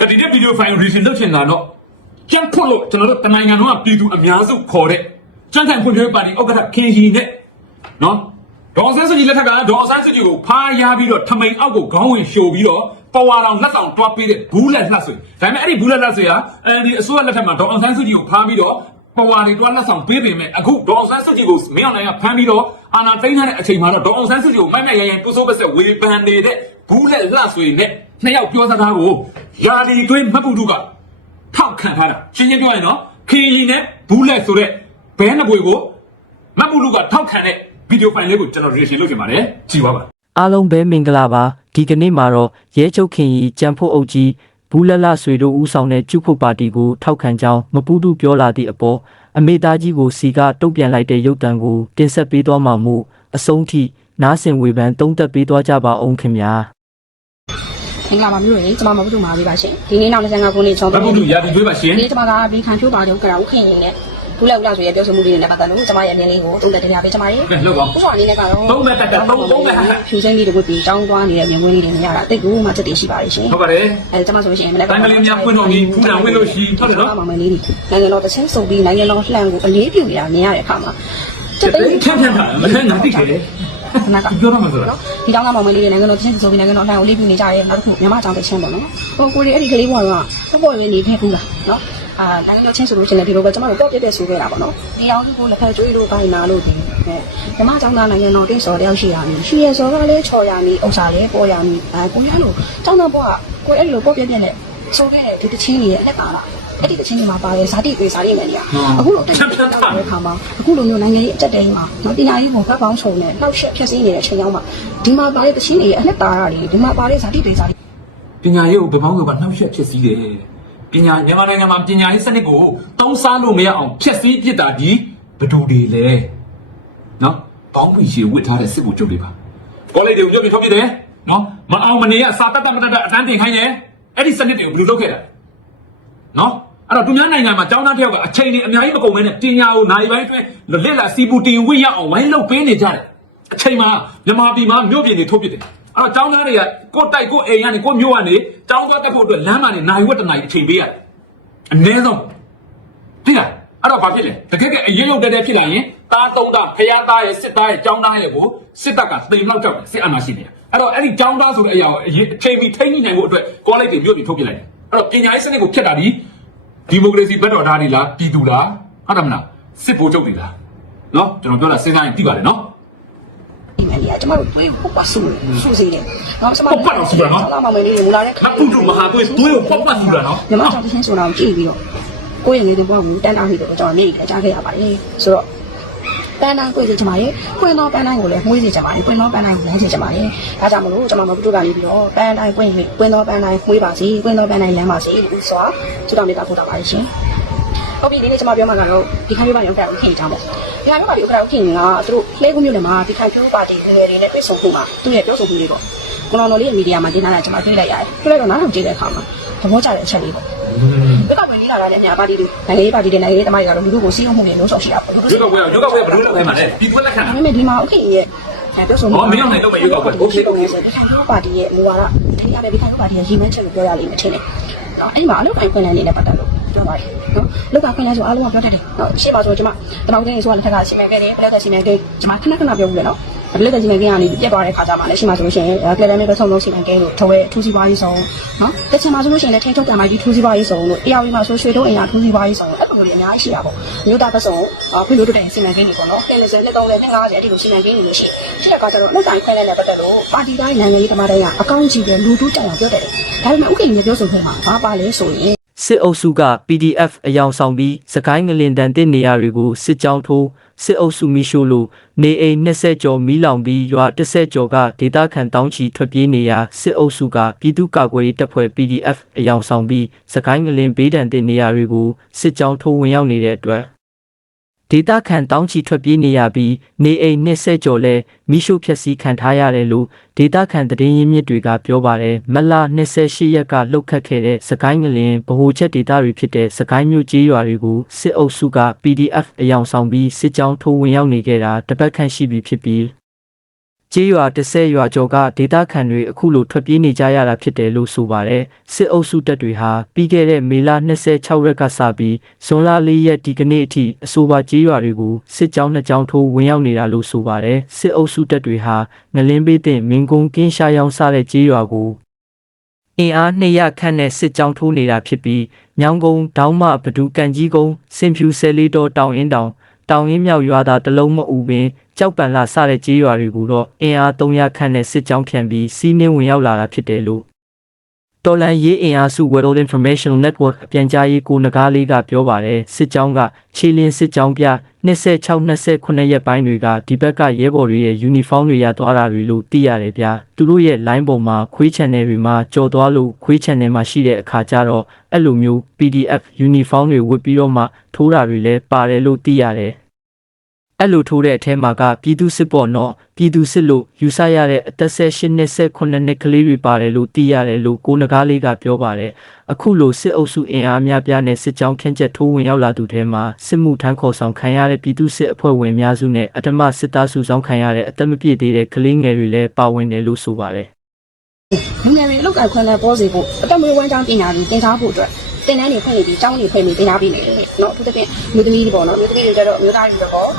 ကဒီနေ့ဗီဒီယိုဖိုင် reason လုပ်ချင်တာတော့ကျန်းဖို့လို့ကျွန်တော်တို့တနိုင်ငံလုံးကပြည်သူအများစုခေါ်တဲ့ကျန်းဆိုင်ဖွံ့ဖြိုးရေးပါတီဥက္ကဋ္ဌခင်ဟီနဲ့နော်ဒေါ်ဆန်းစုကြည်လက်ထက်ကဒေါ်ဆန်းစုကြည်ကိုဖားရပြီးတော့ထမိန်အောက်ကိုခေါင်းဝင်ရှို့ပြီးတော့ပဝါတော်လက်ဆောင်တွားပေးတဲ့ဘူးလက်လှဆွေဒါပေမဲ့အဲ့ဒီဘူးလက်လှဆွေဟာအဲဒီအစိုးရလက်ထက်မှာဒေါ်အောင်ဆန်းစုကြည်ကိုဖားပြီးတော့ပဝါတွေတွားလက်ဆောင်ပေးပေမဲ့အခုဒေါ်အောင်ဆန်းစုကြည်ကိုမင်းအောင်နိုင်ကဖမ်းပြီးတော့အာဏာသိမ်းထားတဲ့အချိန်မှာတော့ဒေါ်အောင်ဆန်းစုကြည်ကိုမိုက်မိုက်ရရန်တိုးဆိုးပက်ဆက်ဝေဖန်နေတဲ့ဘူးလက်လှဆွေနဲ့ နှစ်ယောက်ပြောစကားကိုယာလီသွင်းမပူတုကထောက်ခံထားတာရှင်းရှင်းပြောရင်နော်ခင်ရီနဲ့ဘူးလက်ဆိုတဲ့ဘဲနှစ်ပွေကိုမတ်ပူလူကထောက်ခံတဲ့ဗီဒီယိုဖိုင်လေးကိုကျွန်တော် reaction လုပ်ချင်ပါတယ်ကြည့်ပါပါအားလုံးပဲမင်္ဂလာပါဒီကနေ့မှာတော့ရဲချုပ်ခင်ကြီးကြံဖို့အုပ်ကြီးဘူးလလဆွေတို့ဦးဆောင်တဲ့ကျုပ်ဖို့ပါတီကိုထောက်ခံကြောင်းမပူးတူပြောလာသည့်အပေါ်အမေသားကြီးကိုစီကတုတ်ပြန်လိုက်တဲ့ရုပ်တံကိုတင်ဆက်ပေးသွားမှာမို့အဆုံးထိနားဆင်ဝေဖန်တုံးသက်ပေးသွားကြပါအောင်ခင်ဗျာ မင်္ဂလာပါမျိုးရေကျွန်မမပုတူမာပေးပါရှင်ဒီနေ့နောက်25ခုနှစ်ချောင်းမတ်ပူလူရာဒီသွေးပါရှင်ဒီနေ့ကျွန်မကဘီခံဖြိုးပါတဲ့ဥက္ကရာဥခင်ရင်နဲ့ဘူးလက်ဦးလာဆိုရဲ့ပြောဆိုမှုလေးတွေနဲ့ပတ်သက်လို့ကျွန်မရဲ့အမြင်လေးကိုတုံးသက်တရားပေးကျွန်မရေကဲလောက်ပါဥစ္စာအနေနဲ့ကတော့သုံးမဲ့တက်တက်သုံးသုံးမဲ့ဟာဟာဖြူစင်းလေးတွေပြီးတောင်းသွားနေတဲ့မြင်ကွင်းလေးတွေနဲ့ရတာတိတ်ကူမှချက်တည်ရှိပါရဲ့ရှင်ဟုတ်ပါတယ်အဲကျွန်မဆိုရှင်မနေ့ကတိုင်းကလေးများဖွင့်တော့ပြီးဖူးတံဝင်လို့ရှိဟုတ်တယ်နော်မမလေးတွေနိုင်ငံတော်တစ်ချင်းစုံပြီးနိုင်ငံတော်လှန်ကိုအလေးပြုနေတာမြင်ရတဲ့အခါမှာတက်တယ်ထမ်းထမ်းတာမထမ်းငါသိတယ်လေ ခဏကပြောရမှာဆိုတာနော်ဒီတောင်းသားမောင်မလေးတွေနိုင်ငံတော်ချင်းစုံပြီးနိုင်ငံတော်လှန်ကိုလေးပြုနေကြတယ်နောက်တစ်ခုမြန်မာကျောင်းတစ်ချင်းပေါ့နော်ဟိုကိုရီအဲ့ဒီကလေးဘွားကပေါ့ပေါ့ပဲနေခဲ့ဘူးလားနော်အာနိုင်ငံတော်ချင်းဆိုလို့ရှိရင်ဒီလိုပဲကျွန်တော်တို့ပေါ့ပြပြဆိုခဲ့တာပေါ့နော်နေအောင်စုကိုလက်ဖက်ကျွေးလို့ပိုင်းနာလို့ဒီအဲမြန်မာကျောင်းသားနိုင်ငံတော်တင်းစော်တယောက်ရှိရမည်ရှိရစော်ကလည်းချော်ရမည်ဥစ္စာလည်းပေါ်ရမည်အဲကိုရီအဲ့လိုကျောင်းသားဘွားကိုအဲ့ဒီလိုပေါ့ပြပြနဲ့ဆိုခဲ့တဲ့ဒီတချင်းကြီးရဲ့အလက်ပါလား အဲ့ဒီတချင်းကြီးမှာပါတယ်ဇာတိတွေဇာတိမယ်နေရအခုလိုတက်တဲ့ခါမှာအခုလိုမျိုးနိုင်ငံရေးအတက်တဲကြီးမှာနော်ပညာရေးကိုဘက်ပေါင်းချုံနဲ့နှောက်ရှက်ဖြည့်ဆင်းနေတဲ့အချိန်ရောက်မှာဒီမှာပါတဲ့တချင်းတွေရဲ့အလက်တာရတွေဒီမှာပါတဲ့ဇာတိတွေဇာတိပညာရေးကိုဘယ်ပေါင်းကနှောက်ယှက်ဖြစ်စည်းတယ်ပညာမြန်မာနိုင်ငံမှာပညာရေးစနစ်ကိုတုံးစားလို့မရအောင်ဖြစ်စည်းပြစ်တာဒီဘယ်သူတွေလဲနော်ပေါင်းပြီးရှေဝစ်ထားတဲ့စစ်ကိုကျုပ်တွေပါကောလိပ်တွေကိုညှို့ပြီးထုတ်ပြတယ်နော်မအောင်မနေရစာတတ်တတ်မတတ်တတ်အတန်းတင်ခိုင်းတယ်အဲ့ဒီစနစ်တွေကိုဘယ်လိုလုပ်ခဲ့တာနော် အဲ့တော့သူများနိုင်ငံမှာကျောင်းသားတစ်ယောက်ကအချိန်ကြီးအများကြီးမကုန်ဘဲနဲ့ပညာကိုနိုင်ပိုင်းအတွင်းလက်လာစီပူတင်ဝိရအောင်ဝိုင်းလုပ်ပေးနေကြတယ်အချိန်မှာမြန်မာပြည်မှာမြို့ပြည်တွေထုတ်ပြတယ်အဲ့တော့ကျောင်းသားတွေကကိုယ်တိုက်ကိုယ်အိမ်ကနေကိုယ်မြို့ကနေကျောင်းသွားတက်ဖို့အတွက်လမ်းမှာနေနိုင်ဝက်တနိုင်အချိန်ပေးရတယ်အနည်းဆုံးသိလားအဲ့တော့ဘာဖြစ်လဲတကယ်ကအရေးရုပ်တဲတဲဖြစ်လာရင်တားသုံးတာဖျားသားရဲ့စစ်သားရဲ့ကျောင်းသားရဲ့ကိုစစ်တပ်ကတိမ်လောက်ကြောက်တယ်စစ်အာဏာရှင်တွေအဲ့တော့အဲ့ဒီကျောင်းသားဆိုတဲ့အရာကိုအရေးအချိန်ပြီးထိန်းညှိနိုင်ဖို့အတွက်ကောလိပ်တွေမြို့ပြည်ထုတ်ပြလိုက်တယ်အဲ့တော့ပညာရေးစနစ်ကိုဖျက်တာဒီ ဒီမိုကရေစီဘက်တော်သားတွေလားပြည်သူလားဟုတ်တယ်မလားစစ်ဗိုလ်ချုပ်တွေလားနော်ကျွန်တော်ပြောတာစဉ်းစားရင်သိပါတယ်နော်ဒီမှာနေရာကျမတို့တွေးပုတ်ပါဆူဆူစေတယ်နော်ကျမပုတ်ပတ်တော့ဆူတာနော်ကျောင်းသားမောင်မလေးတွေမလာတဲ့မပုတုမဟာသွေးသွေးကိုပေါက်ပတ်ဆူတာနော်မြန်မာကျောင်းတစ်ချင်းဆိုတာကိုကြည့်ပြီးတော့ကိုယ့်ရဲ့ငယ်စဉ်ဘဝကိုတန်းတားပြီးတော့ကျွန်တော်မြေကြီးကြားခဲ့ရပါတယ်ဆိုတော့ ပန်းတိုင်းကိုစေချင်ပါရဲ့ပွင့်သောပန်းတိုင်းကိုလည်းမှုေးစေချင်ပါရဲ့ပွင့်သောပန်းတိုင်းကိုလမ်းစေချင်ပါရဲ့ဒါကြောင့်မလို့ကျွန်တော်မပုတုကနေပြီးတော့ပန်းတိုင်းပွင့်ပွင့်သောပန်းတိုင်းမှုေးပါစေပွင့်သောပန်းတိုင်းလမ်းပါစေလို့ဆိုတော့ကျွန်တော်မြေတာပို့တာပါရှင်ဟုတ်ပြီဒီနေ့ကျွန်မပြောမှာကတော့ဒီခိုင်ပြပါရုံတက်ကိုခင်ကြအောင်ပေါ့ဒီခိုင်ပြပါရုံတက်ကိုခင်ကသူတို့လှဲကူးမျိုးနဲ့မှာဒီခိုင်ပြပါတီငယ်တွေနဲ့တွေ့ဆုံမှုမှာသူရဲ့ပြောဆိုမှုတွေပေါ့ကျွန်တော်တို့လေးမီဒီယာမှာတင်ထားတာကျွန်မတွေ့လိုက်ရတယ်တွေ့လိုက်တော့နားထောင်ကြည့်တဲ့အခါမှာသဘောကျတဲ့အချက်လေးပေါ့ ရွက်ကောက်ဝင်နေတာကလည်းအများပါတီတွေနိုင်ငံရေးပါတီတွေနိုင်ငံရေးသမားတွေကတော့လူတို့ကိုစီးရုံမှုနဲ့လုံးဆောင်ရှိတာပေါ့ရွက်ကောက်ဝင်ရွက်ကောက်ဝင်ဘယ်လိုလုပ်ခဲ့မှာလဲပြီးကွက်လက်ခံတာဒါပေမဲ့ဒီမှာဥက္ကိရဲ့ဲပြောဆိုမှာ။ဟောမင်းအောင်နိုင်တော့မယ်ရွေးကောက်ပွဲ။ Okay okay ဆိုဒီခိုင်ရောပါတီရဲ့မူဝါဒဒီအမေဒီခိုင်ရောပါတီရဲ့ရည်မှန်းချက်ကိုပြောရလိမ့်မယ်ထင်တယ်။နော်အဲ့မှာအလုပ်ခိုင်ခွင့်လန်းနေနဲ့ပတ်သက်လို့ပြောပါတယ်။နော်လောက်ကခွင့်လန်းဆိုအားလုံးကပြောတတ်တယ်။နော်ရှေ့မှာဆိုကျွန်မတမောက်တင်းဆိုကလည်းထက်ကစီမံခဲ့တယ်၊ပလက်သက်စီမံခဲ့တယ်။ကျွန်မခဏခဏပြောဘူးလေနော်။ ပလက်သက်စီမံခဲ့ကနေပြတ်သွားတဲ့ခါကျမှလည်းရှေ့မှာဆိုလို့ရှိရင်ကလဒန်နဲ့ပဲဆုံးလုံးစီမံခဲ့လို့ထဝဲထူးစီပွားရေးဆောင်နော်တချင်မှာဆိုလို့ရှိရင်လည်းထိထုတ်တံမိုက်ကြီးထူးစီပွားရေးဆောင်လို့တရားဝင်မှာဆိုရွှေတုံးအင်အားထူးစီပွားရေးဆောင်အဲ့လိုမျိုးတွေအများကြီးရှိတာပေါ့မြို့သားပတ်စုံခွင့်လို့တဲ့စီမံကိန်းတွေပေါ့နော်10 20 30 50အဲ့ဒီလိုစီမံကိန်းတွေလို့ရှိရင်ရှိတဲ့အခါကျတော့အလုပ်တိုင်းခွင့်လန်းနဲ့ပတ်သက်လို့ပါတီတိုင်းနိုင်ငံရေးသမားတိုင်းကအကောင့်ကြီးပဲလူတူးကြအောင်ပြောတယ်ဒါပေမဲ့ဥက္ကဋ္ဌကြီးပြောဆိုခဲ့မှာဘာပါလဲဆိုရင် စစ်အုပ်စုက PDF အယောင်ဆောင်ပြီးစကိုင်းငလင်တန်တဲ့နေရာတွေကိုစစ်ကြောင်းထိုးစစ်အုပ်စုမိရှို့လို့နေအိမ်20ကျော်မီးလောင်ပြီးရွာ10ကျော်ကဒေသခံတောင်းချီထွက်ပြေးနေရာစစ်အုပ်စုကပြည်သူ့ကာကွယ်ရေးတပ်ဖွဲ့ PDF အယောင်ဆောင်ပြီးစကိုင်းငလင်ဘေးဒဏ်တဲ့နေရာတွေကိုစစ်ကြောင်းထိုးဝင်ရောက်နေတဲ့အတွက် ဒေတာခန်တောင်းချီထွက်ပြေးနေရပြီးနေအိမ်20ကျော်လဲမိရှုဖျက်ဆီးခံထားရတယ်လို့ဒေတာခန်သတင်းရင်းမြစ်တွေကပြောပါတယ်မလ28ရက်ကလှုပ်ခတ်ခဲ့တဲ့စကိုင်းငလင်ဗဟိုချက်ဒေတာတွေဖြစ်တဲ့စကိုင်းမြို့ကြီးရွာတွေကိုစစ်အုပ်စုက PDF အယောင်ဆောင်ပြီးစစ်ကြောင်းထိုးဝင်ရောက်နေခဲ့တာတပတ်ခန့်ရှိပြီဖြစ်ပြီး ကျေးရွာ30ရွာကျော်ကဒေသခံတွေအခုလိုထွက်ပြေးနေကြရတာဖြစ်တယ်လို့ဆိုပါတယ်စစ်အုပ်စုတပ်တွေဟာပြီးခဲ့တဲ့မေလ26ရက်ကစပြီးဇွန်လ4ရက်ဒီကနေ့အထိအဆိုပါကျေးရွာတွေကိုစစ်ကြောင်းနှစ်ကြောင်းထိုးဝင်ရောက်နေတာလို့ဆိုပါတယ်စစ်အုပ်စုတပ်တွေဟာငလင်းပေးတဲ့မင်းကုန်းကင်းရှာရောင်းစားတဲ့ကျေးရွာကိုအင်အား200ခန့်နဲ့စစ်ကြောင်းထိုးနေတာဖြစ်ပြီးညောင်ကုန်းဒေါင်းမဘဒူကန်ကြီးကုန်းစင်ဖြူဆယ်လေးတော်တောင်အင်းတောင် တောင်ရင်းမြောက်ရွာသားတလုံးမအူပင်ကြောက်ပန်လာစတဲ့ကြေးရွာတွေကိုတော့အင်အား300ခန့်နဲ့စစ်ကြောင်းဖြန့်ပြီးစီးနှင်းဝင်ရောက်လာတာဖြစ်တယ်လို့ တော်လန်ရေးအင်အားစု World Information Network အပြန်ကြားရေးကိုနဂါးလေးကပြောပါတယ်စစ်ကြောင်းကခြေလင်းစစ်ကြောင်းပြ26-29ရက်ပိုင်းတွေကဒီဘက်ကရဲဘော်တွေရဲ့ယူနီဖောင်းတွေရသွားတာတွေလို့သိရတယ်ဗျာသူတို့ရဲ့ line ပေါ်မှာခွေး channel တွေမှာကြော်သွားလို့ခွေး channel မှာရှိတဲ့အခါကျတော့အဲ့လိုမျိုး PDF uniform တွေဝတ်ပြီးတော့မှထိုးတာတွေလည်းပါတယ်လို့သိရတယ် အဲ့လိုထိုးတဲ့အထဲမှာကပြည်သူစစ်ပေါ်တော့ပြည်သူစစ်လို့ယူဆရတဲ့အသက်16နှစ်18နှစ်ကလေးတွေပါတယ်လို့သိရတယ်လို့ကိုနဂါးလေးကပြောပါတယ်အခုလိုစစ်အုပ်စုအင်အားများပြားနဲ့စစ်ကြောင်းခင်းချက်ထိုးဝင်ရောက်လာသူထဲမှာစစ်မှုထမ်းခေါ်ဆောင်ခံရတဲ့ပြည်သူစစ်အဖွဲ့ဝင်များစုနဲ့အထမစစ်သားစုဆောင်ခံရတဲ့အသက်မပြည့်သေးတဲ့ကလေးငယ်တွေလည်းပါဝင်တယ်လို့ဆိုပါတယ် လူငယ်တွေအလုပ်အခွင့်အလမ်းပေါ်စေဖို့အသက်မွေးဝမ်းကြောင်းပညာတွေသင်ကြားဖို့အတွက်သင်တန်းတွေဖွင့်နေပြီးကျောင်းတွေဖွင့်ပြီးသင်ကြားပေးနေတယ်เนาะအထူးသဖြင့်မြို့သမီးတွေပေါ့เนาะမြို့သမီးတွေကြတော့မြို့သားတွေတော့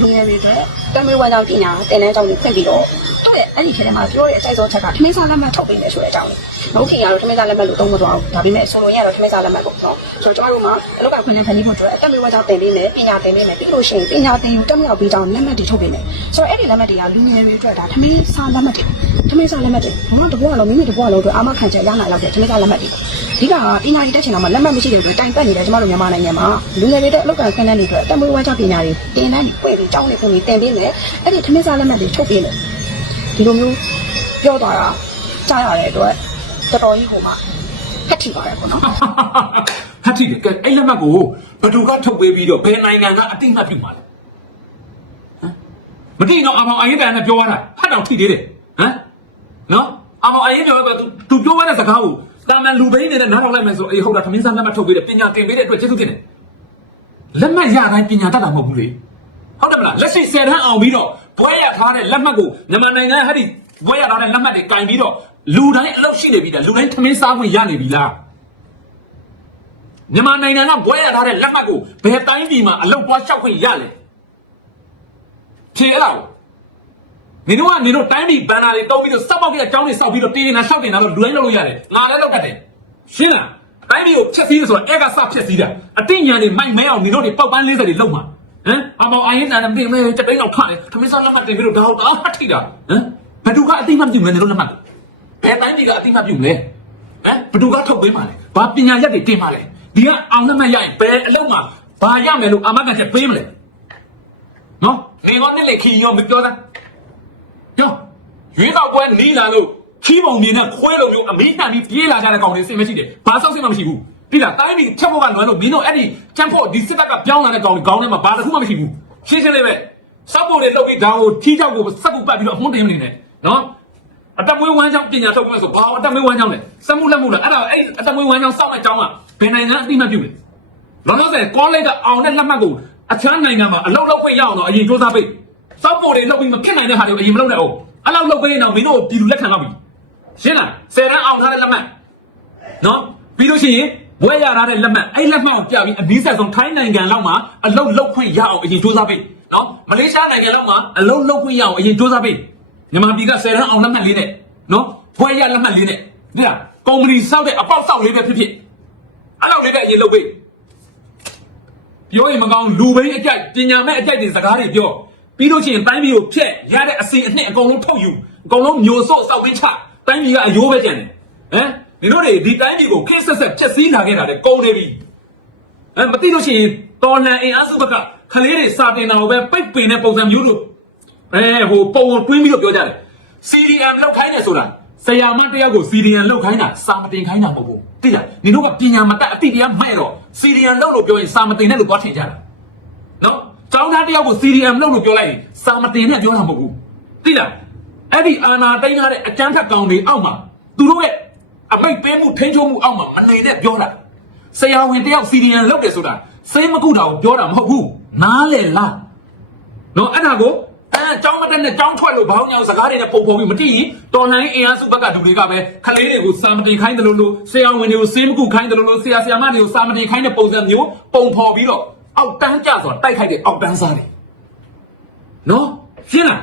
လူငယ်တွေအတွက်တမေဝမ်းကြောင်းပညာတင်တဲ့အကြောင်းကိုဖွင့်ပြီးတော့ဟုတ်တယ်အဲ့ဒီထဲမှာပြောတဲ့အစိုက်ဆုံးချက်ကထမင်းစားလက်မှတ်ထုတ်ပေးမယ်ဆိုတဲ့အကြောင်းလေး။ဟုတ်ခင်ကတော့ထမင်းစားလက်မှတ်လို့သုံးမသွားဘူး။ဒါပေမဲ့ဆိုလိုရတော့ထမင်းစားလက်မှတ်လို့ပြော။ဆိုတော့ကျွန်တော်တို့မှာအလုပ်ကခွင့်လန်းဖန်ပြီးဖို့အတွက်တမေဝမ်းကြောင်းတင်ပေးမယ်ပညာတင်ပေးမယ်ပြီးလို့ရှိရင်ပညာတင်ယူတက်မြောက်ပြီးကြောင်းလက်မှတ်တွေထုတ်ပေးမယ်။ဆိုတော့အဲ့ဒီလက်မှတ်တွေကလူငယ်တွေအတွက်ဒါထမင်းစားလက်မှတ်တွေထမင်းစားလက်မှတ်တွေဘာမှတပွားလုံးမိမိတပွားလုံးတို့အာမခံချက်ရနိုင်လောက်တဲ့ထမင်းစားလက်မှတ်တွေ အဓိကကပညာရေးတက်ချင်တာမှာလက်မှတ်မရှိတဲ့အတွက်တိုင်ပတ်နေတယ်ကျမတို့မြန်မာနိုင်ငံမှာလူငယ်တွေအတွက်အလုပ်ကံခန်းတန်းတွေအတွက်အသက်မွေးဝမ်းကြောင်းပညာတွေတင်တန်းတွေဖွင့်ပြီးကျောင်းတွေဖွင့်ပြီးတင်ပေးမယ်အဲ့ဒီထမင်းစားလက်မှတ်တွေထုတ်ပေးမယ်ဒီလိုမျိုးပြောသွားတာကြားရတဲ့အတွက်တော်တော်ကြီးဟိုမှာဖက်ထိပါတယ်ပေါ့နော်ဟတ်တိတယ်ကဲအဲ့လက်မှတ်ကိုဘယ်သူကထုတ်ပေးပြီးတော့ဘယ်နိုင်ငံကအတိအမှတ်ပြုမှာလဲဟမ်မတိတော့အမောင်အရင်တန်နဲ့ပြောရတာဟတ်တောင်ထိသေးတယ်ဟမ်နော်အမောင်အရင်ပြောရတော့သူပြောရတဲ့စကားကို တာမန်လူဘိန်းနေတဲ့နားထောင်လိုက်မယ်ဆိုအေးဟုတ်တာသမင်းစားလက်မှတ်ထုတ်ပေးတယ်ပညာသင်ပေးတဲ့အတွက်ကျေးဇူးတင်တယ်လက်မှတ်ရတိုင်းပညာတတ်တာမဟုတ်ဘူးလေဟုတ်တယ်မလားလက်ရှိ10တန်းအောင်ပြီးတော့ဘွဲရထားတဲ့လက်မှတ်ကိုမြန်မာနိုင်ငံဟဲ့ဒီဘွဲရထားတဲ့လက်မှတ်တွေကင်ပြီးတော့လူတိုင်းအလုပ်ရှိနေပြီလားလူတိုင်းသမင်းစားခွင့်ရနေပြီလားမြန်မာနိုင်ငံကဘွဲရထားတဲ့လက်မှတ်ကိုဘယ်တိုင်းပြည်မှာအလုပ်ပွားလျှောက်ခွင့်ရလဲဖြေအဲ့ဒါကို နေတော့ကနေတော့တိုင်းပြည်ဘန်နာတွေတုံးပြီးတော့စက်ပေါက်ကြီးအကြောင်းတွေစောက်ပြီးတော့တေးနေတာလျှောက်တင်တာတော့လူတိုင်းလုပ်လို့ရတယ်ငါလည်းလုပ်တတ်တယ်ရှင်းလားတိုင်းပြည်ကိုဖြက်စီးလို့ဆိုတော့အဲ့ကစဖြက်စီးတာအတိညာတွေမိုက်မဲအောင်နေတော့တွေပေါက်ပန်း40တွေလုံမှာဟမ်အမောင်အရင်တန်တယ်မေးတပိန်းတော့ခါတယ်သမီးစားလက်မှတ်တင်ပြီးတော့ဒါဟုတ်တာဟတ်ထိတာဟမ်ဘယ်သူကအတိမတ်ပြုမလဲနေတော့လက်မှတ်ဘယ်တိုင်းပြည်ကအတိမတ်ပြုမလဲဟမ်ဘယ်သူကထုတ်ပေးမှာလဲဘာပညာရက်တွေတင်မှာလဲဒီကအောင်လက်မှတ်ရရင်ဘယ်အလုပ်မှာဘာရမယ်လို့အာမခံချက်ပေးမလဲနော်နေကောနဲ့လေခီရောမပြောသားပြော ရွေးတော့ပွဲနီးလာလို့ခီးပုံမြင်တဲ့ခွဲလိုမျိုးအမီးတန်ပြီးပြေးလာကြတဲ့ကောင်တွေစိတ်မရှိတယ်ဘာဆောက်စိတ်မှမရှိဘူးပြီလားတိုင်းပြည်ချက်ဖို့ကလွယ်လို့မင်းတို့အဲ့ဒီချမ်းဖို့ဒီစစ်တပ်ကပြောင်းလာတဲ့ကောင်တွေခေါင်းထဲမှာဘာတစ်ခုမှမရှိဘူးရှင်းရှင်းလေးပဲစောက်ဖို့တွေလုပ်ပြီးဒါကိုထီးချောက်ကိုစက်ကူပတ်ပြီးတော့အမှုတင်နေတယ်နော်အတမွေးဝမ်းကြောင်းပညာထုတ်မယ်ဆိုဘာအတမွေးဝမ်းကြောင်းလဲစက်မှုလက်မှုလားအဲ့ဒါအဲ့အတမွေးဝမ်းကြောင်းစောင့်တဲ့အကြောင်းကဘယ်နိုင်ငံအတိမတ်ပြုလဲလောလောဆယ်ကောလိပ်ကအောင်တဲ့လက်မှတ်ကိုအခြားနိုင်ငံမှာအလုပ်လုပ်ခွင့်ရအောင်တော့အရင်စူးစမ်းပေးစောက်ပေါ်တွေလုပ်ပြီးမဖြစ်နိုင်တဲ့ဟာတွေကိုအရင်မလုပ်နဲ့အောင် အဲ့လောက်လုပ်ပေးရင်တော့မင်းတို့ပြည်သူလက်ခံတော့ပြီရှင်းလားဆယ်တန်းအောင်ထားတဲ့လက်မှတ်နော်ပြီးလို့ရှိရင်ဘွဲရထားတဲ့လက်မှတ်အဲ့လက်မှတ်ကိုပြပြီးအနည်းဆက်ဆုံးထိုင်းနိုင်ငံလောက်မှာအလုပ်လုပ်ခွင့်ရအောင်အရင်စူးစမ်းပေးနော်မလေးရှားနိုင်ငံလောက်မှာအလုပ်လုပ်ခွင့်ရအောင်အရင်စူးစမ်းပေးမြန်မာပြည်ကဆယ်တန်းအောင်လက်မှတ်လေးနဲ့နော်ဘွဲရလက်မှတ်လေးနဲ့ဒီလားကုမ္ပဏီစောက်တဲ့အပေါက်စောက်လေးပဲဖြစ်ဖြစ်အဲ့လောက်လေးပဲအရင်လုပ်ပေးပြောရင်မကောင်းလူဘိန်းအကြိုက်ပညာမဲ့အကြိုက်တွေစကားတွေပြော ပြီးလို့ရှိရင်တိုင်းပြည်ကိုဖျက်ရတဲ့အစီအနှစ်အကုန်လုံးထုတ်ယူအကုန်လုံးမျိုးစော့စောက်ပြီးချတိုင်းပြည်ကအယိုးပဲကြံတယ်ဟမ်ဒီတို့တွေဒီတိုင်းပြည်ကိုခင်းဆက်ဆက်ဖျက်ဆီးလာခဲ့တာလေကုန်နေပြီအဲမသိလို့ရှိရင်တော်လန်အင်အားစုဘက်ကခလေးတွေစာတင်တာကိုပဲပိတ်ပင်တဲ့ပုံစံမျိုးလို့အဲဟိုပုံတွင်းပြီးတော့ပြောကြတယ် CDM လောက်ခိုင်းတယ်ဆိုတာဆရာမတယောက်ကို CDM လောက်ခိုင်းတာစာမတင်ခိုင်းတာမဟုတ်ဘူးသိလားနင်တို့ကပညာမတတ်အတိတရားမဲ့တော့ CDM လောက်လို့ပြောရင်စာမတင်နဲ့လို့သွားထင်ကြတာနော်ကျောင်းသား တယောက်ကို CDM လုပ်လို့ပြောလိုက်ရင်စာမတင်နဲ့ပြောတာမဟုတ်ဘူးသိလားအဲ့ဒီအာနာတိန်ထားတဲ့အကျန်းထက်ကောင်တွေအောက်မှာသူတို့ရဲ့အမိတ်ပေးမှုထိန်းချုပ်မှုအောက်မှာမနေနဲ့ပြောတာဆရာဝန်တယောက် CDM လုပ်တယ်ဆိုတာစိတ်မကုတာကိုပြောတာမဟုတ်ဘူးနားလေလားနော်အဲ့ဒါကိုအဲအကြောင်းမတက်နဲ့ကြောင်းထွက်လို့ဘောင်းညောင်စကားတွေနဲ့ပုံပုံပြီးမတိရင်တော်လှန်အင်အားစုဘက်ကလူတွေကပဲခလေးတွေကိုစာမတင်ခိုင်းတယ်လို့လို့ဆရာဝန်တွေကိုစိတ်မကုခိုင်းတယ်လို့လို့ဆရာဆရာမတွေကိုစာမတင်ခိုင်းတဲ့ပုံစံမျိုးပုံဖော်ပြီးတော့ အောက်တန်းကြဆိုတာတိုက်ခိုက်တဲ့အောက်တန်းစားတယ်နော်ရှင်းလား